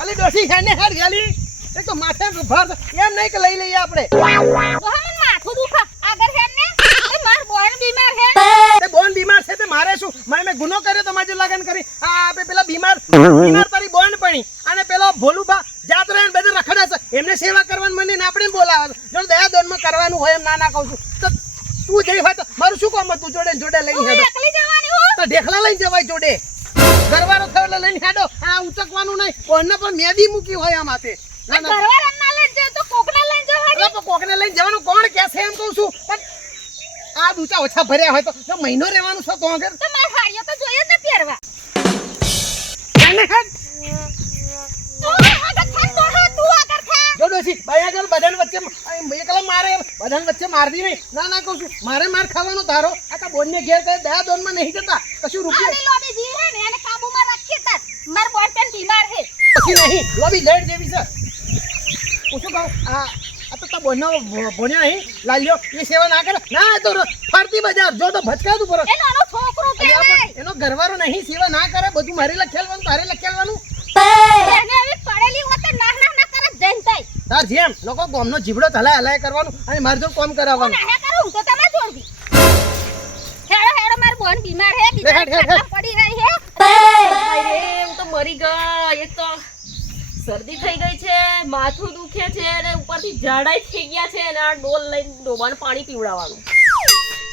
અલી ડોસી હેને હેડ ગેલી એક તો માથે ભર એમ નહીં કે લઈ લઈએ આપણે મને માથું દુખા આગળ હેડ ને માર બોન બીમાર હે તે બોન બીમાર છે તે મારે શું મેં ગુનો કર્યો તો માજુ લગન કરી આ આપે પેલા બીમાર તારી બોન પડી અને પેલો ભોલુબા જાત રહે ને બધે રખડે છે એમને સેવા કરવાનું મને ને આપણે બોલાવે જો દયા દોનમાં કરવાનું હોય એમ ના કહું છું તો તું જઈ હોય તો મારું શું કામ તું જોડે લઈને હેડો એકલી જવાની હું તો ઢેખલા લઈને જવાય જોડે ઘરવાળો થયો લઈને હેડો આ ઉચકવાનું નહીં કોને પણ મેદી મૂકી હોય આ માથે ના ના ઘરવાળા ના લઈ જાય તો કોકને લઈ જવાની અરે પણ કોકને લઈને જવાનું કોણ કે છે એમ કહું છું પણ આ દૂચા ઓછા ભર્યા હોય તો મહિનો રહેવાનું છે તો આગળ તો માર હાડિયો તો જોઈએ જ ને પહેરવા એને હેડ તું આગળ થાક તો હા તું આગળ થાક જો ડોસી ભાઈ આગળ બધાને વચ્ચે એકલા મારે બધાને વચ્ચે મારદી નહીં ના કહું છું મારે માર ખાવાનો તારો આ તા બોનને ઘેર કરે દયા દોનમાં નહીં જતા કશું રૂપિયા આની લોબી જી હે ને એને કાબુમાં રાખી તા માર બોન પેન બીમાર હે પછી નહીં લોબી લેટ જેવી છે હું શું કહું આ તો તા બોનનો ભણ્યો નહીં લાલ્યો એ સેવા ના કરે ના તો ફરતી બજાર જો તો ભટકાતું પર એ નાનો છોકરો કહેવાય એનો ઘરવાળો નહીં સેવા ના કરે બધું મારે લખેલવાનું તારે લખેલવાનું એને હવે પડેલી હોતે ના કરે જનતાઈ તાર જેમ લોકો ગામનો જીબડો હલાય કરવાનું અને મારે જો કામ કરાવવાનું ના કરું તો તમે જોડવી હેડો માર બોન બીમાર હે બીમાર પડી રહી હે અરે હું તો મરી ગઈ એક તો શરદી થઈ ગઈ છે માથું દુખે છે અને ઉપરથી ઝાડાઈ થઈ ગયા છે અને આ ડોલ લઈને ડોબાને પાણી પીવડાવવાનું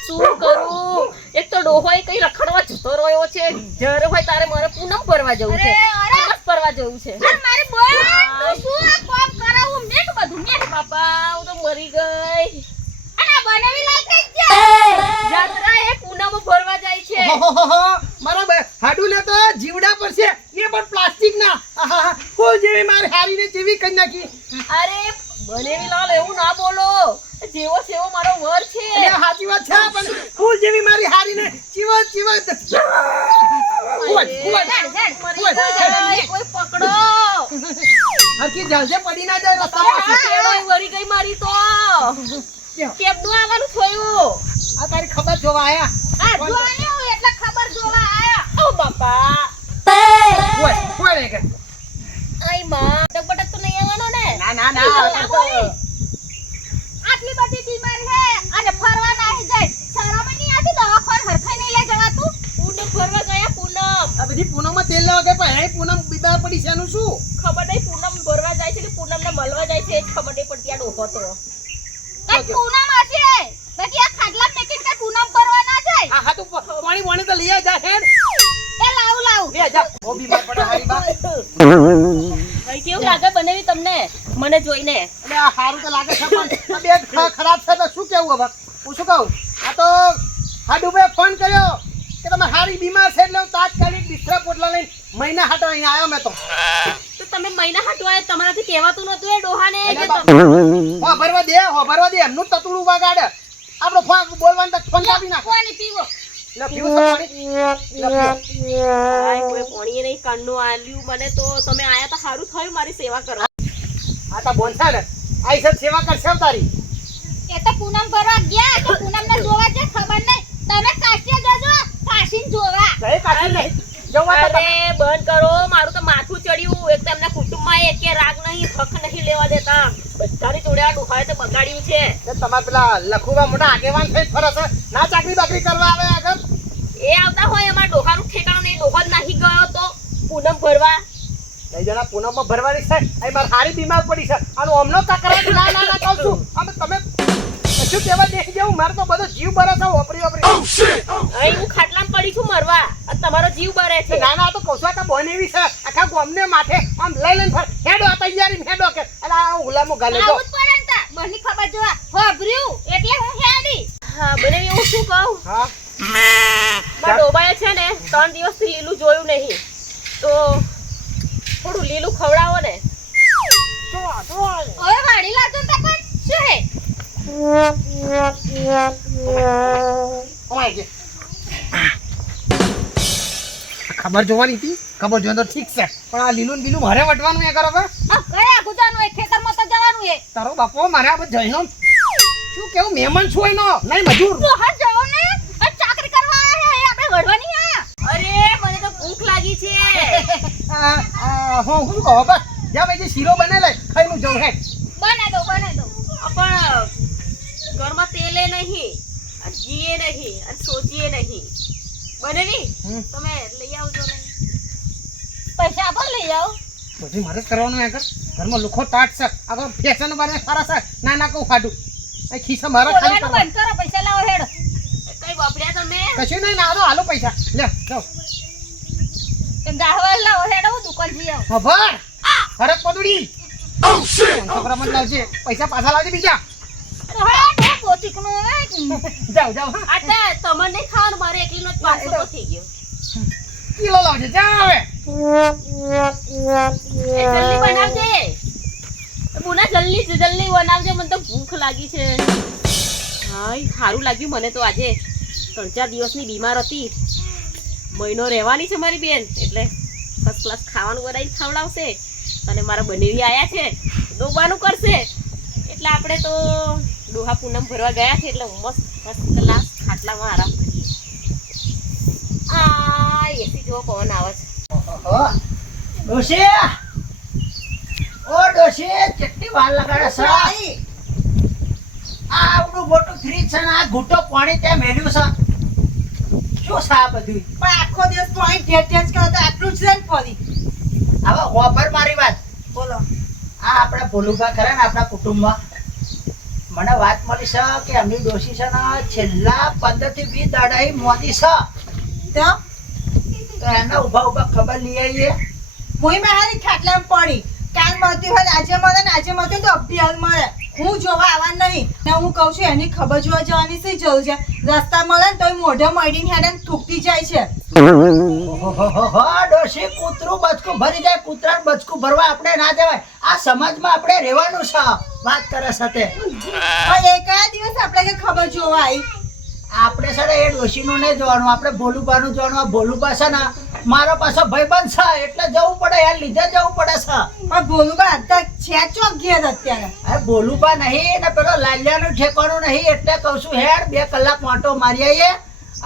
શું કરું એક તો ડોહોય કઈ રખડવા જતો રહ્યો છે જ્યારે હોય તારે મારે પૂનમ ભરવા જવું છે મસ્ત ભરવા જવું છે અરે મારી બોન તું શું આ કામ કરાવું મેં બધું મેં બાપા હું તો મરી ગઈ અને બનાવી લાગે જાત્રા એ પૂનમ ભરવા જાય છે મારા હાડું ને તો જીવડા પર છે એ પણ પ્લાસ્ટિક ના ફૂલ જેવી મારી હારીને જેવી કરી નાખી અરે બનેવી લાલ એવું ના બોલો જેવો સેવો મારો વર છે એ સાચી વાત છે પણ ફૂલ જેવી મારી હારીને ચીવ કોઈ પકડો હરકી જલ્દી પડી ના જાય રસ્તામાં કેળોય વરી ગઈ મારી તો કેમનું આવવાનું થયું આ તારી ખબર જોવા આયા આ જોયું એટલે ખબર જોવા આયા ઓ બાપા કોઈ રે કે આઈ માં બટક તો નહીં આવવાનો ને ના આટલી બધી બીમારી હે અને ફરવા નાહી જાય શરમ નહીં આતી દવાખાને હરખાઈ નહીં લઈ જવાતું પૂનમ ભરવા ગયા પૂનમ આ બધી પૂનમમાં તેલ લેવા ગયા પણ પૂનમ બીમાર પડી છે એનું શું ખબર નહીં પૂનમ ભરવા જાય છે કે પૂનમ ને મળવા જાય છે એ જ ખબર નહીં પડતી આ ડોહો તો કઈ પૂનમ હશે બાકી આ ખાડલા મેકીને કઈ પૂનમ ફરવા ના જાય આ હાથ પાણી વાણી તો લઈ જા હેડ એ લાવ લે જા ઓ બીમાર પડે હારી બા ભાઈ કેવું લાગે બનેવી તમને મને જોઈને એટલે આ સારું તો લાગે છે પણ આ બેગ ખરાબ છે તો શું કેવું હવે હું શું કહું આ તો હાડુભાઈ ફોન કર્યો કે તમે હારી બીમાર છે એટલે હું તાત્કાલિક બિસ્તરા પોટલા લઈને મહિના હાટો અહીંયા આવ્યો મેં તો તમે મહિના હાટવા આવ્યા તમારાથી કહેવાતું નતું એ ડોહાને કે હો ભરવા દે એમનું તતુડું વગાડે આપણો ફોન બોલવાનું તો ફોન કાપી નાખો પાણી પીવો લે પીવો છો પાણી આય કોઈ પાણી નહીં કાનનું આલ્યું મને તો તમે આયા તો સારું થયું મારી સેવા કરવા આ તો બોલ છે ને આઈ સબ સેવા કરશે તારી એ તો પૂનમ ભરવા ગયા તો પૂનમ ને જોવા જે ખબર નહીં તમે કાશી જજો કાશી જોવા જય કાશી નહીં જવા તો અરે બંધ કરો મારું તો માથું ચડ્યું એક તો એમના કુટુંબમાં એકે રાગ નહીં હક નહીં લેવા દેતા બધાની જોડે આ ડોહાએ તો બગાડ્યું છે તમારે પેલા લખુવા મોટા આગેવાન થઈ ફરે છે ના ચાકરી બાકરી કરવા આવે આગળ એ આવતા હોય અમારા ડોહાનું ઠેકાણું નહીં ડોહો જ નાહી ગયો તો પૂનમ ભરવા કઈ જણા પૂનમમાં ભરવાની છે અહીં મારે હારી બીમાર પડી છે અને અમનો કાકરા ના કહું છું અમે તમે શું કહેવા દેખી જાઉં મારે તો બધો જીવ બરે છે ઓપરી અહીં હું ખાટલામાં પડી છું મરવા અને તમારો જીવ બરે છે ના તો કૌશા કા બોન એવી છે આખા ગામને માથે આમ લઈ ફર હેડો આ તૈયારી હેડો કે અલા આ ગુલામો ગાલે જો આવું જ પડે ને બની ખબર જોવા હોભર્યું એટલે હું હેડી હા બને હું શું કહું હા મારા ડોબાએ છે ને 3 દિવસથી લીલું જોયું નહીં તો થોડું લીલું ખવડાવો ને હવે વાડી લાજો તો પણ શું હે ખબર જોવાની હતી ખબર જોવા તો ઠીક છે પણ આ લીલું બીલું મારે વટવાનું એ કરો કે આ કયા ગુજાનું એ ખેતરમાં તો જવાનું એ તારો બાપો મારે આ જઈનો શું કેવું મહેમાન છું એનો નહીં મજૂર તો હા જાઓ ને આ ચાકરી કરવા આયા હે આપણે વડવાની આયા અરે મને તો ભૂખ લાગી છે હું શું કહો બસ જા ભાઈ શીરો બને લે ખાઈ હું જઉં હે બનાવી દો પણ ઘરમાં તેલે નહીં અને ઘીએ નહીં અને સોજીએ નહીં બનેવી તમે લઈ આવજો ને પૈસા આપો લઈ જાઓ બધું મારે જ કરવાનું આગળ ઘરમાં લુખો તાટ છે આગળ ફેશન બારે સારા છે ના ના કહું ફાડું એ ખિસ્સા મારા ખાલી બોલવાનું બંધ કરો પૈસા લાવો હેડ કઈ વાપર્યા તમે કશું નહીં ના હાલો પૈસા લે જાઓ ગાહવાલ લાવો હેડ હું દુકાન જઈ આવું ખબર અરે પદુડી 500 ગ્રામ જ લાવજે પૈસા પાછા લાવજે બીજા તો હેડ પોચીકનો જાઓ જાઓ હા આ તમને નહીં ખાવાનું મારે એકલીનો જ 500 થઈ ગયો કિલો લાવજે જા હવે એ જલ્દી બનાવજે મુના જલ્દી બનાવજે મને તો ભૂખ લાગી છે હાય સારું લાગ્યું મને તો આજે 3-4 દિવસની બીમાર હતી મહિનો રહેવાની છે મારી બેન એટલે ફર્સ્ટ ક્લાસ ખાવાનું બનાવીને ખવડાવશે અને મારા બનેવી આયા છે ડોબાનું કરશે એટલે આપણે તો ડોહા પૂનમ ભરવા ગયા છે એટલે મસ્ત ફર્સ્ટ ક્લાસ ખાટલામાં આરામ કરીએ આ એસી જેવો પવન આવે છે ડોશી ઓ ડોશી કેટલી વાર લગાડે છે આ આવડું મોટું ફ્રીજ છે ને આ ઘૂંટો પાણી ત્યાં મેલ્યું છે શું છે આ બધું પણ આખો દિવસ પાણી ઠેઠ કરો તો આટલું જ ને ફરી હવે ઓફર મારી વાત બોલો આ આપણા ભોલુભા ખરા ને આપણા કુટુંબમાં મને વાત મળી છે કે એમની ડોશી છે ને છેલ્લા 15 થી 20 દાડા મોદી છે તો તો એના ઉભા ખબર લઈ આવીએ મોઈ મારી ખાટલામાં પડી કાલ મળતી હોય આજે મળે ને આજે મળતી તો અભિયાન મળે હું જોવા આવવા નહીં ને હું કહું છું એની ખબર જોવા જવાની શી જરૂર છે રસ્તા મળે ને તો મોઢે મળીને હેડે થૂકતી જાય છે ઓહો ડોશી કૂતરું બચકું ભરી જાય કૂતરાનું બચકું ભરવા આપણે ના દેવાય આ સમાજમાં આપણે રહેવાનું છે વાત કરે સાથે પણ એ કયા દિવસ આપણે કે ખબર જોવા આવી આપણે છે ને એ ડોશીનું નહીં જોવાનું આપણે ભોલુબાનું જોવાનું આ ભોલુબા છે ને મારો પાછો ભાઈબંધ છે એટલે જવું પડે યાર લીધે જવું પડે છે પણ ભોલુબા અત્યારે છે ચોક ઘેર અત્યારે અરે ભોલુબા નહીં ને પેલો લાલિયાનું ઠેકાણું નહીં એટલે કહું છું હેડ 2 કલાક માટો મારી આવીએ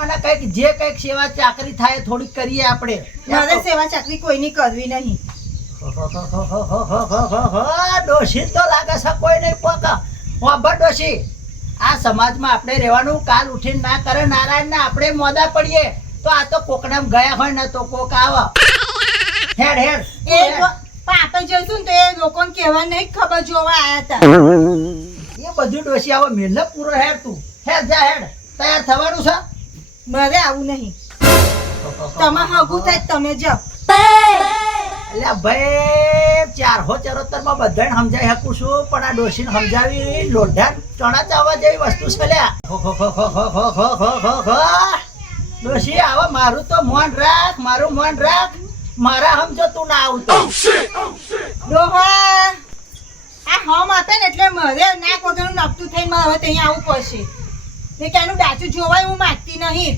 અને કંઈક જે કંઈક સેવા ચાકરી થાય થોડીક કરીએ આપણે મારે સેવા ચાકરી કોઈની કરવી નહીં ડોશી તો લાગે છે કોઈ નહીં પોકા વાબર ડોશી આ સમાજમાં આપણે રહેવાનું કાલ ઉઠીને ના કરે નારાયણ ને આપણે મોદા પડીએ તો આ તો કોકનામ ગયા હોય ને તો કોક આવે હેડ હેડ એ પણ આપણે જઈશું ને તો એ લોકોને કહેવા નહીં ખબર જોવા આયા હતા એ બધું ડોશી આવો મહેનત પૂરો હેડ તું હેડ જા હેડ તૈયાર થવાનું છે મારે આવું નહીં તમે હગું થાય તમે જાઓ એટલે ભાઈ 474 માં બધાને સમજાઈ શકું છું પણ આ ડોશીને સમજાવી લોઢા ચણા ચાવવા જેવી વસ્તુ છે લ્યા ડોશી આવા મારું તો મોન રાખ મારું મોન રાખ મારા સમજો તું ના આવતો ડોહા આ હમ આપે ને એટલે મારે નાક વગરનું નપતું થઈને મારે હવે ત્યાં આવવું પડશે ને કે આનું ડાચું જોવાય હું માગતી નહીં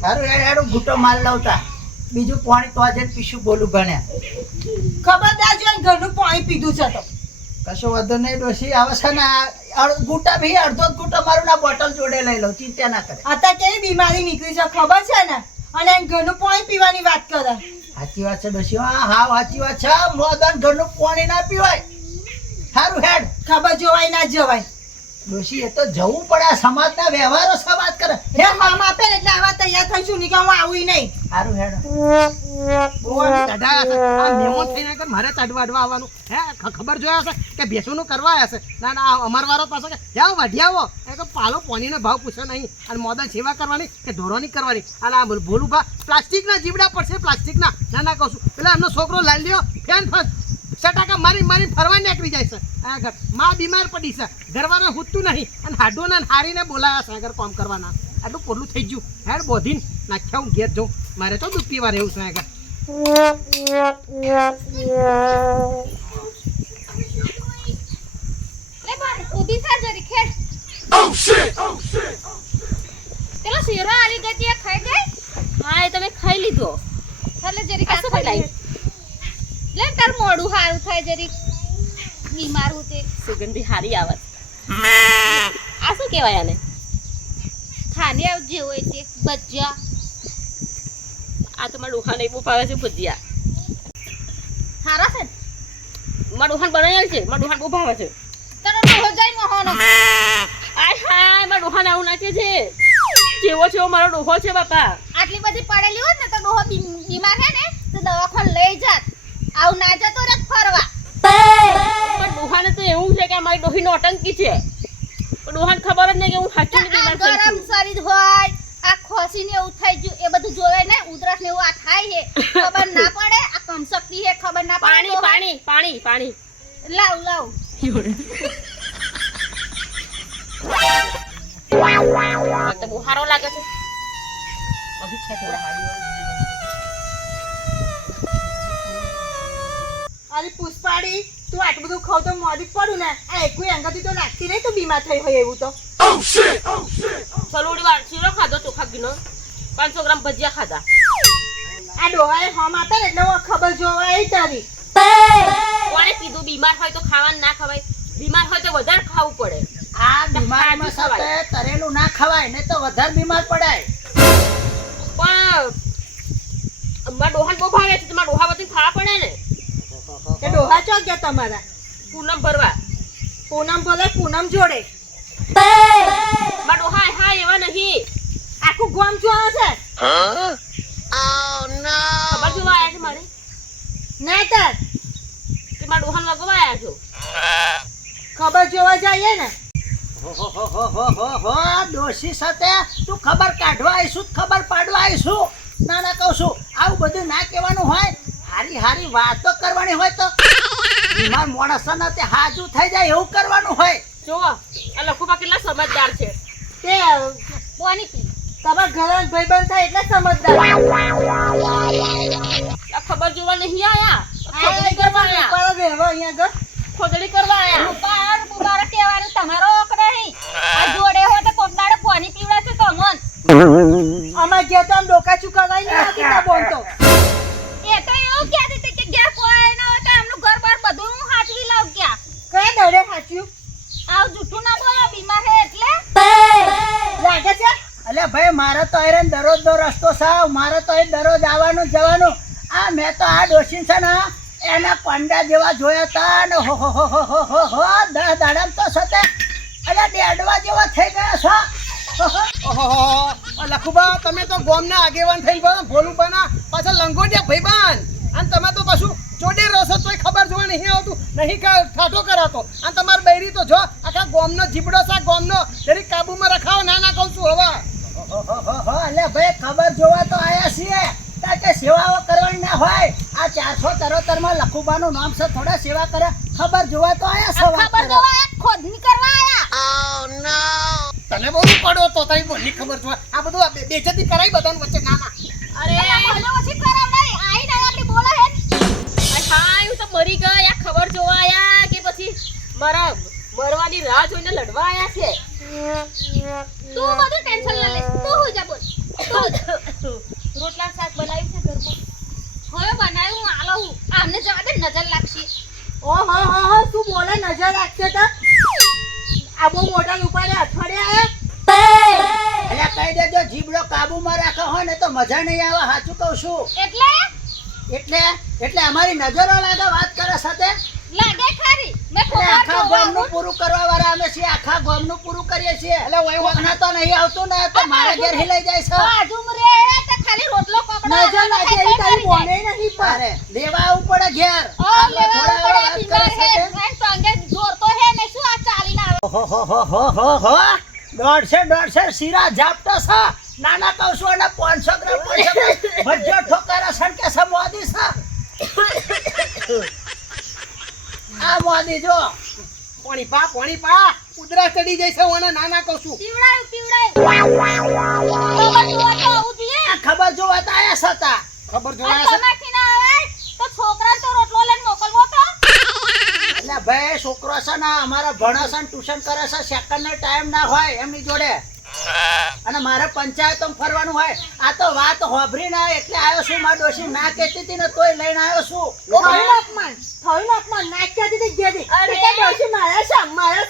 સારું હેડ હેડ ઘૂંટો માલ લાવતા બીજું પાણી તો આજે પીશું બોલું ભણ્યા ખબરદાર જો ઘરનું પાણી પીધું છે તો કશો વાંધો નહીં ડોશી આવે છે ને ગુટા ભી અડધો જ ગુટો મારું ના બોટલ જોડે લઈ લઉં ચિંતા ના કરે અત્યારે કેવી બીમારી નીકળી છે ખબર છે ને અને એમ ઘરનું પાણી પીવાની વાત કરે સાચી વાત છે ડોશી હા હા સાચી વાત છે મોદન ઘરનું પાણી ના પીવાય સારું હેડ ખબર જોવાય ના જવાય ડોશી એ તો જવું પડે આ સમાજના વ્યવહારો છે વાત કરે હે મામ આપે ને એટલે આવા તૈયાર થઈશું નહીં કે હું આવું નહીં સારું હેડ મેમો થઈને આગળ મારે ચડવા આવવાનું હે ખબર જોયા છે કે ભેંસોનું કરવા આવ્યા છે ના ના અમાર વાળો પાસે કે જાઓ વાઢિયાવો એ કે પાલો પાણીનો ભાવ પૂછ્યો નહીં અને મોદા સેવા કરવાની કે ઢોરોની કરવાની અને આ ભોલું ભા પ્લાસ્ટિકના જીવડા પડશે પ્લાસ્ટિકના ના ના કહું છું પેલા એમનો છોકરો લાવી લ્યો ફેન ફસ સટાકા મારી ફરવા નીકળી જાય છે આગળ માં બીમાર પડી છે ઘરવાળા હૂતું નહીં અને હાડોને હારીને બોલાયા છે આગળ કામ કરવાના આટલું પોલું થઈ ગયું હેડ બોધીને નાખ્યા હું ઘેર જાઉં મારે તો દુઃખ પીવા રહેવું છે આગળ લે બાર ઊભી થા જરી ખેડ પેલો શીરો આલી ગઈ એ ખાઈ ગઈ હા એ તમે ખાઈ લીધો એટલે જરી આ શું ખાઈ લે તાર મોડું હારું થાય જરી બીમાર હું તે સુગંધી હારી આવે આ શું કહેવાય આને ખાને આવ જે હોય તે ભજીયા આ તો મારા ડોહા નહીં બહુ ભાવે છે ભજીયા હારા છે ને? મારા ડોહાને બનાવેલ છે, મારા ડોહાને બહુ ભાવે છે. તને ડોહો જાય મોહનો. આય હાય, મારા ડોહાને આવું નાખે છે. કેવો છે મારો ડોહો છે બાપા. આટલી બધી પડેલી હોત ને તો ડોહો બીમાર હે ને તો દવાખાને લઈ જાત. આવું ના જતો રે ફરવા. પણ ડોહાને તો એવું છે કે મારી ડોહી નોટંકી છે. પણ ડોહાને ખબર જ નહીં કે હું સાચું આ બીમાર ગરમ છું. શરીર હોય આ ખોસીને એવું થઈ ગયું એ બધું જોવે ને ઉધરસ ને એવું આ થાય છે ખબર ના પડે આ કમશક્તિ છે ખબર ના પડે પાણી ડોહા. પાણી પાણી પાણી. લાવ લાવ આ તો બહુ સારો લાગે છે. હજી છે થોડા. અરે પુષ્પાડી તું આટલું બધું ખાવ તો મોડી પડું ને આ એકુય અંગથી તો લાગતી નહીં તું બીમાર થઈ હોય એવું તો સલોડી વાર શીરો ખાધો ચોખા ઘીનો, 500 ગ્રામ ભજીયા ખાધા. આ ડોહાએ હમ આપે ને એટલે હું ખબર જોવા આવી તારી કોણે કીધું બીમાર હોય તો ખાવાનું ના ખવાય? બીમાર હોય તો વધારે ખાવું પડે. આ બીમારીમાં સાથે તરેલું ના ખવાય ને તો વધારે બીમાર પડાય. પણ મારા ડોહાને બહુ ભાવે છે, તો મારા ડોહા બધી ખાવા પડે ને. કે ડોહા ચો ગયા તમારા પૂનમ ભરવા. પૂનમ ભલે પૂનમ જોડે મારા ડોહા હા એવા નહીં. આખું ગામ જો છે ખબર જોવા આવ્યા છે મારે ના તાર કે મારા ડોહાને લગવા આવ્યા છો. ખબર જોવા જઈએ ને હો ડોશી સાથે તું ખબર કાઢવા આવીશું, ખબર પાડવા આવીશું. ના ના કહું છું આવું બધું ના કહેવાનું હોય. હારી હારી વાતો કરવાની હોય તો બીમાર માણસોને તે હાજુ થઈ જાય એવું કરવાનું હોય. જોવો આ લખુબા કેટલા સમજદાર છે. તે પાણી પી તમારા ઘર ભાઈબંધ થાય એટલે સમજદાર આ ખબર જોવા નહીં આયા, ખોદણી કરવા આયા. ઉપર રહેવા અહીંયા આગળ ખોદણી કરવા આયા. બુબાર બુબાર કહેવાનું તમારો હક નહીં આ જોડે હોય તો કોકડાડે પાણી પીવડાશે તો મન અમાર ઘેર તો આમ ડોકા ચુકાવાય નહીં હતી તો બોલતો એ તો એવું કહેતી હતી કે ઘેર કોઈ ના હોય તો એમનું ઘર બાર બધું હું હાચવી લઉં ક્યાં કઈ દડે સાચ્યું આવ જૂઠું ના બોલો બીમાર હે એટલે લાગે છે અલે ભાઈ મારે તો હેરાન દરરોજ નો રસ્તો સાવ, મારે તો અહીં દરરોજ આવવાનું જવાનું. આ મેં તો આ ડોશી છે ને એના પંડા જેવા જોયા હતા ને હો 10 દાડામાં તો સતે અલે દેડવા જેવા થઈ ગયા છો. ઓહો લખુબા તમે તો ગોમના આગેવાન થઈ ગયો ભોલું બના પાછા લંગોટિયા ભાઈબાન અને તમે તો પાછું ચોડે રહો છો તોય ખબર જોવા નહીં આવતું નહીં ઠાઠો કરાતો અને તમાર બૈરી તો જો આખા ગોમનો જીબડો સા ગોમનો જરી કાબુમાં રખાવો. ના ના કહું છું હવે અલે ભાઈ ખબર જોવા તો આયા છીએ તાકે સેવાઓ કરવાની ના હોય. આ 473 માં લખુબાનું નામ છે, થોડા સેવા કરે. ખબર જોવા તો આયા છો. ખબર જોવા એક ખોદની કરવા આયા તને બહુ પડો તો તઈ બોલની ખબર જોવા આ બધું બેજતી કરાઈ બધાને વચ્ચે. ના ના અરે ભલે ઓછી કરાવડાઈ આઈ ના આપણી બોલે હે હા હું તો મરી ગઈ. આ ખબર જોવા આયા કે પછી મારા મરવાની રાહ જોઈને લડવા આયા છે? તું બધું ટેન્શન ના લે તું હું જા બોલ રોટલા શાક બનાવ્યું છે ઘરમાં હવે બનાવ્યું હું આલો હું આમને જવા દે નજર લાગશી ઓહો શું બોલે નજર રાખશે તો આ બહુ મોટા ઉપાડે અઠવાડિયા અલે કહી દેજો જીબડો કાબુમાં રાખો હોય ને તો મજા નહીં આવે. સાચું કહું છું. એટલે અમારી નજરો લાગે વાત કરે સાથે. લાગે ખરી મેં એટલે આખા ગામનું પૂરું કરવા વાળા અમે છીએ. આખા ગામનું પૂરું કરીએ છીએ. એટલે વહીવટના તો નહીં આવતું ને તો મારા ઘેર હિલાઈ જાય છે. બાજુમ રે તો ખાલી રોટલો પકડો નજર લાગે એવી તારી બોને નહીં પર અરે લેવા આવવું પડે ઘેર. ઓ આપણે લેવા થોડા પડે વાત કરે બીમાર હે સાથે. એન ટંગે જોર તો હે ને શું આ ચાલીને આવે હો 150 શીરા ઝાપટા છે. નાના કહું છું અને 500 ગ્રામ ભજ્જો ઠોકારા સણકે છે મોદી છે. આ મોદી જો પાણી પા ઉધરા ચડી જાય છે ઓને. ના ના કહું છું પીવડાયું તો બધું તો આવું જોઈએ આ ખબર જોવા તો આયા હતા. ખબર આ જોવા છે તમારથી ના આવે તો છોકરાને તો રોટલો લઈને મોકલવો તો એટલે ભાઈ છોકરો છે ને અમારા ભણે છે ને ટ્યુશન કરે છે. સેકન્ડ નો ટાઈમ ના હોય એમની જોડે અને મારે પંચાયતમાં ફરવાનું હોય. આ તો વાત હોભરી ના એટલે આવ્યો છું. મારી ડોશી ના કહેતી હતી ને તોય લઈને આવ્યો છું. થયું અપમાન નાખ્યા હતી જેથી અરે! કે ડોશી મારા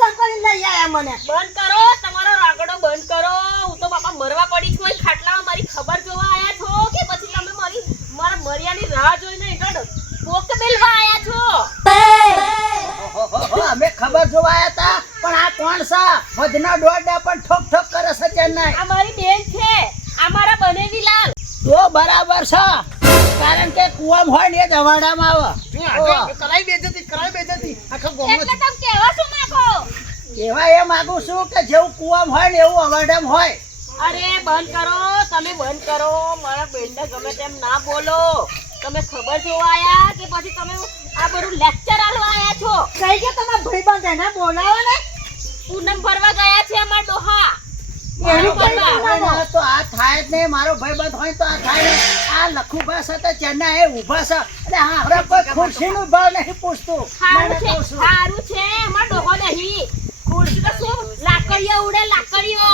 સામ કરીને લઈ આયા મને બંધ કરો તમારો રાગડો બંધ કરો. હું તો બાપા મરવા પડી છું. અહીં ખાટલામાં મારી ખબર જોવા આયા છો કે પછી તમે મારા મર્યાની રાહ જોઈને એકડ પોક બેલવા આયા છો? જોવા આયા તા પણ આ કોણ છે વધના દોડડા પણ ઠોક ઠોક કરે છે ચેન્નાઈ આ મારી બેન છે આ મારા બનેવી લાલ તો બરાબર છે કારણ કે કુવામ હોય ને એ જ અવાડામાં આવે કરાઈ બેજતી આખા ગામનો એટલે તમે કહેવા શું માંગો એવા એ માંગુ છું કે જેવું કુવામ હોય ને એવું અવાડામાં હોય અરે બંધ કરો તમે બંધ કરો મારા બેનને ગમે તેમ ના બોલો તમે ખબર જોવા આયા કે પછી તમે આ બધું લેક્ચર આલવા આયા છો કઈ કે તમારા ભાઈબંધ એને બોલાવો ને પૂનમ ભરવા ગયા છે અમાર ડોહા એનું કઈ બરાબર. ના હોય ને તો આ થાય જ નહીં મારો ભાઈબંધ હોય તો આ થાય ને આ લખુભા છે તો ચેન્નાઈ એ ઊભા છે એટલે આપણે કોઈ ખુરશીનો ભાવ નહીં પૂછતું સારું નાના છે કહું છું. સારું છે અમાર ડોહો નહીં ખુરશી તો શું લાકડીઓ ઉડે લાકડીઓ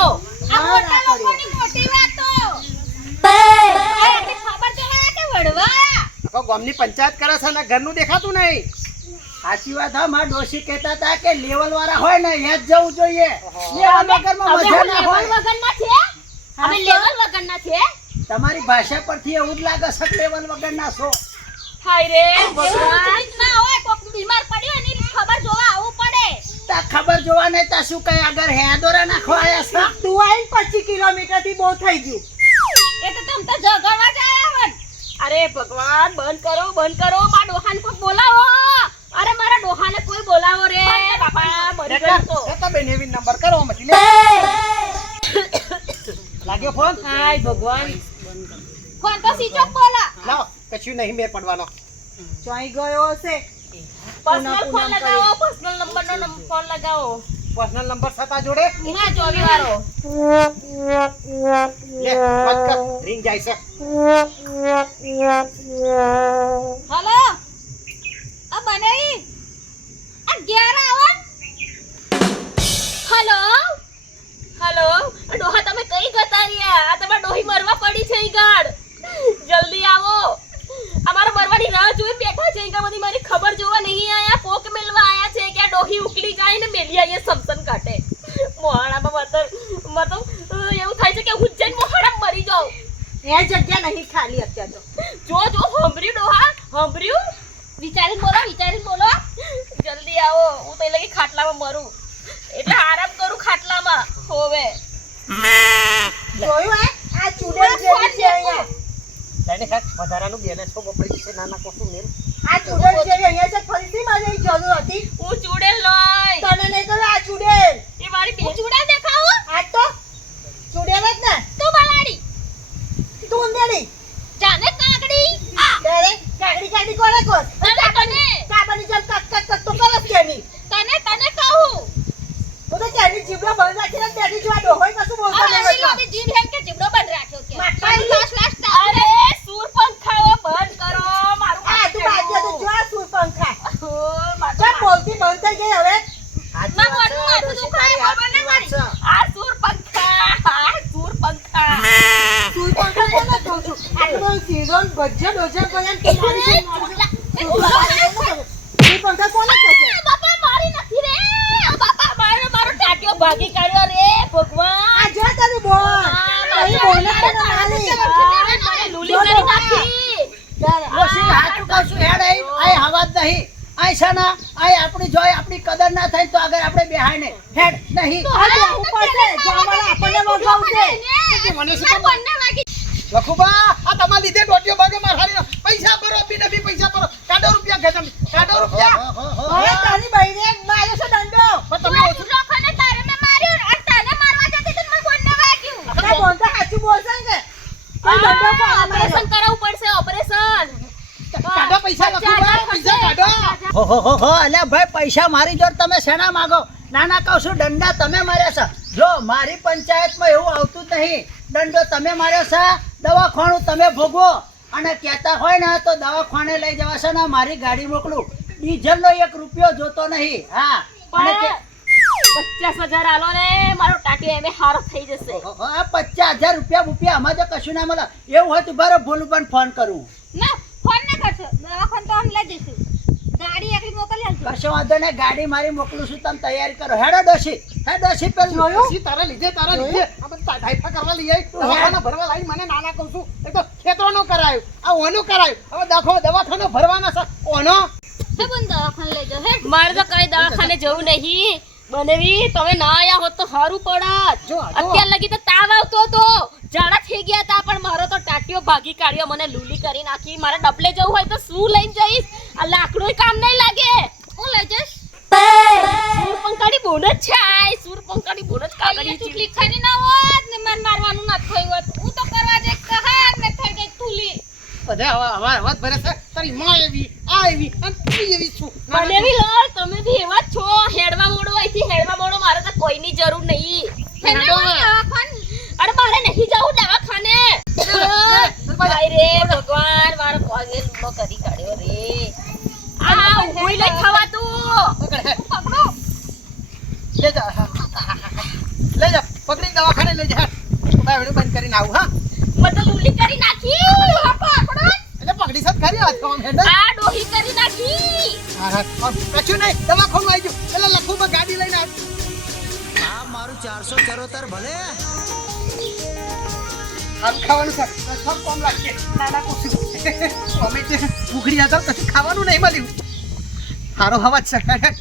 આ મોટા લોકોની મોટી વાતો આથી ખબર જોવા કે વડવા આખા ગામની પંચાયત કરે છે ને ઘરનું દેખાતું નહીં સાચી વાત હા મારા ડોશી કહેતા હતા કે લેવલ વાળા હોય ને એ જ જવું જોઈએ લેવલ વગરમાં મજા ના લેવલ હોય વગરના છે અમે લેવલ વગરના છે તમારી ભાષા પરથી એવું જ લાગે છે કે લેવલ વગરના છો હાય રે એવું ભગવાન જ ના હોય કોક બીમાર પડ્યો એની ખબર જોવા આવવું પડે તા ખબર જોવા નહીં તા શું કઈ આગળ હેદોરા નાખવા આયા છે તું આઈને 25 કિલોમીટર થી બહુ થઈ ગયું એ તો તમ તો ઝઘડવા જ આયા હોત અરે ભગવાન બંધ કરો મારા ડોહાને કોઈ બોલાવો અરે મારા ડોહાને કોઈ બોલાવો રે બાપા મરી ગયો તો એકા બેન એવી નંબર કરો મતી લે લાગ્યો ફોન હાય ભગવાન ફોન તો સ્વિચ ઓફ બોલા લાવ કશું નહીં મેર પડવાનો ચોઈ ગયો હશે પર્સનલ ફોન લગાવો પર્સનલ નંબરનો ફોન લગાવો પર્સનલ નંબર છતા જોડે ના ચોવી વાળો લે વાત કર રિંગ જાય છે હલો આ બનાવી આ 11 આવો હલો હેલો ડોહા તમે કઈ ગતા રહ્યા આ તમાર ડોહી મરવા પડી છે ઈ ગાડ જલ્દી આવો અમારા મરવાની રાહ જોઈ બેઠા છે ઈ ગાડ બધી મારી ખબર જોવા નહીં આયા પોક મેલવા આયા છે કે આ ડોહી ઉકલી જાય ને મેલી આઈએ સમસન કાટે મોહાણામાં મતલબ એવું થાય છે કે હું જઈને મોહાણામાં મરી જાઉં એ જગ્યા નહીં ખાલી અત્યારે તો જો હંભર્યું ડોહા હંભર્યું વિચારીને બોલો જલ્દી આવો હું તો લગી ખાટલામાં મરું એટલે આરામ કરું ખાટલામાં હોવે જોયું આ ચૂડેલ જેવી છે અહીંયા તેને કાક વધારાનું બેને છો બપડી છે નાના કોસું મેલ આ ચૂડેલ જેવી અહીંયા છે ફરીથી મારે જરૂર હતી હું ચૂડેલ નહીં તને નહીં તો આ ચૂડેલ એ મારી બેન ચૂડા દેખાવો આ તો ચૂડેલ જ ને તું બલાડી તું ઉંદેડી જાને કાગડી ત્યારે કાગડી કોને કોસ તને કાબાની જેમ કક કક કક તો કરસ કેની તને કહું હું તો કેની જીબડો બંધ રાખીને બેઠી છું આ ડોહોય કશું બોલતો આ નહીં રસીલો ની જીભ હેમ કે જીબડો બંધ રાખ્યો કે માથાની લાશ લાશ અરે સૂર પંખાઓ બંધ કરો મારું આ તું બાજુ તો જો આ સુર પંખા મારું ચા બોલતી બંધ થઈ ગઈ હવે માં માથું દુખાય ખબર ન મારી આ સૂર પંખા સુર પંખા કોને કહું છું આટલો સીઝન ભજ્ય ડોજર કરીને તું મારી સુર પંખા કોને કહે છે બાપા મારી નથી રે બાપા મારો ટાટિયો ભાગી કાઢ્યો રે ભગવાન આ જો તારી બોલ અહીં બોલે તને મારી મને લૂલી કરી નાખી ડોશી હાચું કહું છું હેડ અહીં હવા જ નહીં અહીં છે ને અહીં આપણી જોઈ આપણી કદર ના થાય તો આગળ આપણે બેહાય ને હેડ નહીં આ બેહું પડશે જામવાળા આપણને વગાવશે મને શું બંને વાગી લખુબા આ તમાર લીધે ડોટિયો ભાગે માર હારી પૈસા ભરો બી નબી પૈસા ભરો કાઢો રૂપિયા ગજમ કાઢો રૂપિયા હવે તારી બહેને માર્યો છે દંડો પણ તું તમે આ છોકરાને તારે મે માર્યો અને તને મારવા જતી તો મને બંને વાગ્યું આ બોલતા સાચું બોલશે ને કે કોઈ દંડો પણ ઓપરેશન કરાવવું પડશે ઓપરેશન કાઢો પૈસા લખુબા પૈસા કાઢો હો અલ્યા ભાઈ પૈસા મારી જોર તમે શેના માંગો નાના કહું છું દંડા તમે માર્યા છે જો મારી પંચાયતમાં એવું આવતું જ નહીં દંડો તમે માર્યો છે દવાખાનું તમે ભોગવો અને કહેતા હોય ને તો દવાખાને લઈ જવાશે ને મારી ગાડી મોકલું ડીઝલનો 1 રૂપિયો જોતો નહીં હા અને કે- 50,000 આલો ને મારો ટાટિયો એમે હારો થઈ જશે આ 50,000 રૂપિયા આમાં તો કશું ના મળે એવું હોય તો બરો ભોલું પણ ફોન કરું ના ફોન ના કરશો દવાખાન તો અમે લઈ જઈશું ગાડી એકલી મોકલી આલજો કશો વાંધો ને ગાડી મારી મોકલું છું તમે તૈયારી કરો હેડો ડોશી પેલું જોયું પછી તારા લીધે આ બધા ટાઈફા કરવા લઈ આવી દવાખાના ભરવા લાવી મને નાના કહું છું એ તો ખેતરોનો કરાયું આ ઓનું કરાયું હવે દવાખાનો ભરવાના છે ઓનો હે બોન દવાખાને લઈ જાઓ હે મારે તો કઈ દવાખાને જવું નહીં બનેવી તમે ના આયા હોત તો સારું પડત જો, જો. અત્યાર લગી તો તાવ આવતો તો ઝાડા થઈ ગયા તા પણ મારો તો ટાટિયો ભાગી કાઢ્યો મને લૂલી કરી નાખી મારે ડબલે જવું હોય તો શું લઈને જઈશ આ લાકડું કામ નહીં લાગે હું લઈ જઈશ સૂરપંખાડી બોન જ છે આય સૂરપંખાડી બોન જ કાગડી ચૂકલી ખાની ના હોત ને મન મારવાનું ના થયું હોત હું તો કરવા જે કહા ને થઈ ગઈ તુલી બધા અવાજ ભરે છે તારી માં એવી આ એવી અને તું એવી છું મને બી લોર તમે બી એવા જ છો હેડવા મોડો અહીંથી હેડવા મોડો મારે તો કોઈની જરૂર નહીં હેને બોન દવાખાને અરે મારે નહીં જવું દવાખાને ભાઈ રે ભગવાન મારો પગે લૂલો કરી કાઢ્યો રે આ ઉભી લઈ ખાવા તું પકડો લે જા લઈ જા પકડી દવાખાને લઈ જા બાવડું બંધ કરીને આવું હા મને લૂલી કરી નાખી પકડો એટલે પકડી સત ખરી વાત કોમ હેડો આ ડોહી કરી નાખી હા કશું નહીં દવાખાનું આવી ગયું એટલે લખુમાં ગાડી લઈને આવ આ મારું 474 ભલે આમ ખાવાનું સર સબ કોમ લાગશે નાના કોસી અમે તે ઉઘડી હતા કશું ખાવાનું નહીં મળ્યું સારો હવા જ છે